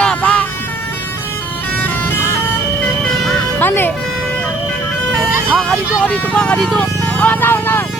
ka, pa! Dali! Ah, ka dito pa, ka dito! Ah, tama, tama!